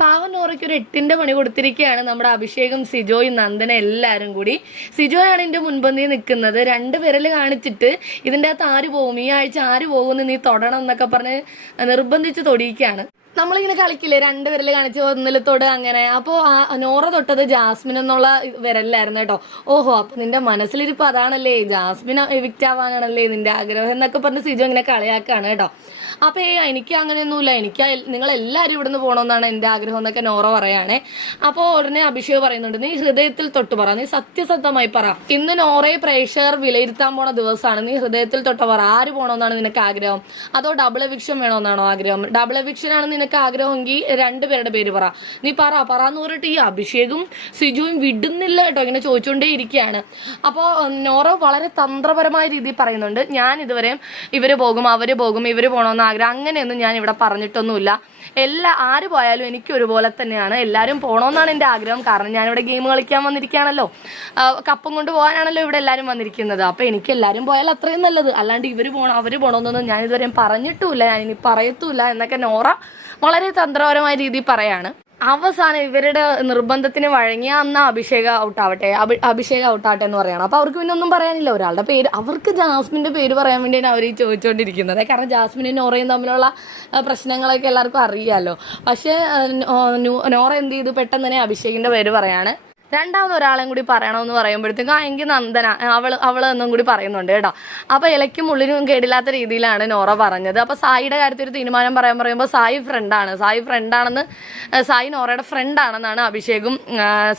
പാവം നോറയ്ക്ക് ഒരു 8ന്റെ പണി കൊടുത്തിരിക്കുകയാണ് നമ്മുടെ അഭിഷേകും സിജോയും നന്ദന എല്ലാവരും കൂടി. സിജോയാണ് എൻ്റെ മുൻപന്തിയിൽ നിൽക്കുന്നത്. 2 വിരൽ കാണിച്ചിട്ട് ഇതിൻ്റെ അകത്ത് ആര് പോകും, ഈ ആഴ്ച ആര് പോകുമെന്ന് നീ തൊടണം എന്നൊക്കെ പറഞ്ഞ് നിർബന്ധിച്ച് തൊടിയിക്കുകയാണ്. നമ്മളിങ്ങനെ കളിക്കില്ലേ, 2 വിരൽ കാണിച്ച് 1 തൊട് അങ്ങനെ. അപ്പോൾ നോറ തൊട്ടത് ജാസ്മിൻ എന്നുള്ള വിരലിലായിരുന്നു കേട്ടോ. ഓഹോ, അപ്പൊ നിന്റെ മനസ്സിലിരിപ്പ് അതാണല്ലേ, ജാസ്മിൻ എവിക്റ്റ് ആവാനാണല്ലേ നിന്റെ ആഗ്രഹം എന്നൊക്കെ പറഞ്ഞ് സിജോ ഇങ്ങനെ കളിയാക്കാണ് കേട്ടോ. അപ്പൊ എനിക്ക് അങ്ങനെയൊന്നുമില്ല, എനിക്ക് നിങ്ങളെല്ലാവരും ഇവിടുന്ന് പോകണമെന്നാണ് എൻ്റെ ആഗ്രഹം എന്നൊക്കെ നോറ പറയാണേ. അപ്പോൾ ഉടനെ അഭിഷേക് പറയുന്നുണ്ട്, നീ ഹൃദയത്തിൽ തൊട്ട് പറ, നീ സത്യസത്യമായി പറ. ഇന്ന് നോറയെ പ്രേക്ഷകർ വിലയിരുത്താൻ പോണ ദിവസമാണ്, നീ ഹൃദയത്തിൽ തൊട്ട് പറ, ആര് പോകണമെന്നാണ് നിനക്ക് ആഗ്രഹം, അതോ ഡബിൾ എവിക്ഷൻ വേണമെന്നാണോ ആഗ്രഹം? ഡബിൾ എവിക്ഷൻ ആണ് നിനക്ക് ആഗ്രഹമെങ്കിൽ 2 പേരുടെ പേര് പറ, നീ പറന്ന് പറഞ്ഞിട്ട് ഈ അഭിഷേകും സിജുവും വിടുന്നില്ല കേട്ടോ, ഇങ്ങനെ ചോദിച്ചുകൊണ്ടേ ഇരിക്കുകയാണ്. അപ്പോൾ നോറ വളരെ തന്ത്രപരമായ രീതിയിൽ പറയുന്നുണ്ട്, ഞാൻ ഇതുവരെ ഇവര് പോകും അവര് പോകും ഇവര് പോകണമെന്ന് ആഗ്രഹം അങ്ങനെയൊന്നും ഞാൻ ഇവിടെ പറഞ്ഞിട്ടൊന്നുമില്ല. ആര് പോയാലും എനിക്ക് ഒരുപോലെ തന്നെയാണ്, എല്ലാവരും പോകണമെന്നാണ് എൻ്റെ ആഗ്രഹം. കാരണം ഞാനിവിടെ ഗെയിം കളിക്കാൻ വന്നിരിക്കുകയാണല്ലോ, കപ്പും കൊണ്ട് പോകാനാണല്ലോ ഇവിടെ എല്ലാവരും വന്നിരിക്കുന്നത്. അപ്പോൾ എനിക്ക് എല്ലാവരും പോയാൽ അത്രയും നല്ലത്, അല്ലാണ്ട് ഇവര് പോകണം അവര് പോകണമെന്നൊന്നും ഞാൻ ഇതുവരെ പറഞ്ഞിട്ടുമില്ല, ഞാൻ ഇനി പറയത്തുമില്ല എന്നൊക്കെ നോറ വളരെ തന്ത്രപരമായ രീതിയിൽ പറയാണ്. അവസാനം ഇവരുടെ നിർബന്ധത്തിന് വഴങ്ങിയ അന്ന് അഭിഷേക ഔട്ടാവട്ടെ എന്ന് പറയണം. അപ്പോൾ അവർക്ക് പിന്നെ ഒന്നും പറയാനില്ല, ഒരാളുടെ പേര്, അവർക്ക് ജാസ്മിൻ്റെ പേര് പറയാൻ വേണ്ടിയാണ് അവർ ഈ ചോദിച്ചുകൊണ്ടിരിക്കുന്നത്. കാരണം ജാസ്മിനും നോറയും തമ്മിലുള്ള പ്രശ്നങ്ങളൊക്കെ എല്ലാവർക്കും അറിയാമല്ലോ. പക്ഷേ നോറ എന്ത് ചെയ്തു, പെട്ടെന്ന് തന്നെ അഭിഷേകിൻ്റെ പേര് പറയാണ്. രണ്ടാമത് ഒരാളെയും കൂടി പറയണമെന്ന് പറയുമ്പോഴത്തേക്കും എങ്കിൽ നന്ദന അവൾ എന്നും കൂടി പറയുന്നുണ്ട് കേട്ടോ. അപ്പോൾ ഇലയ്ക്കും ഉള്ളിനും കേടില്ലാത്ത രീതിയിലാണ് നോറ പറഞ്ഞത്. അപ്പോൾ സായിയുടെ കാര്യത്തിൽ ഒരു തീരുമാനം പറയുമ്പോൾ സായി ഫ്രണ്ടാണെന്ന് സായി നോറയുടെ ഫ്രണ്ടാണെന്നാണ് അഭിഷേകും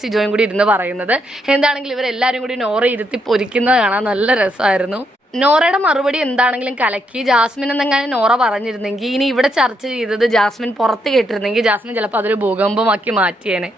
സിജോയും കൂടി ഇരുന്ന് പറയുന്നത്. എന്താണെങ്കിലും ഇവരെല്ലാവരും കൂടി നോറ ഇരുത്തി പൊരിക്കുന്നത് കാണാൻ നല്ല രസമായിരുന്നു. നോറയുടെ മറുപടി എന്താണെങ്കിലും കലക്കി. ജാസ്മിൻ എന്തെങ്കിലും നോറ പറഞ്ഞിരുന്നെങ്കിൽ, ഇനി ഇവിടെ ചർച്ച ചെയ്തത് ജാസ്മിൻ പുറത്ത് കേട്ടിരുന്നെങ്കിൽ ജാസ്മിൻ ചിലപ്പോൾ അതൊരു ഭൂകമ്പമാക്കി മാറ്റിയേനെ.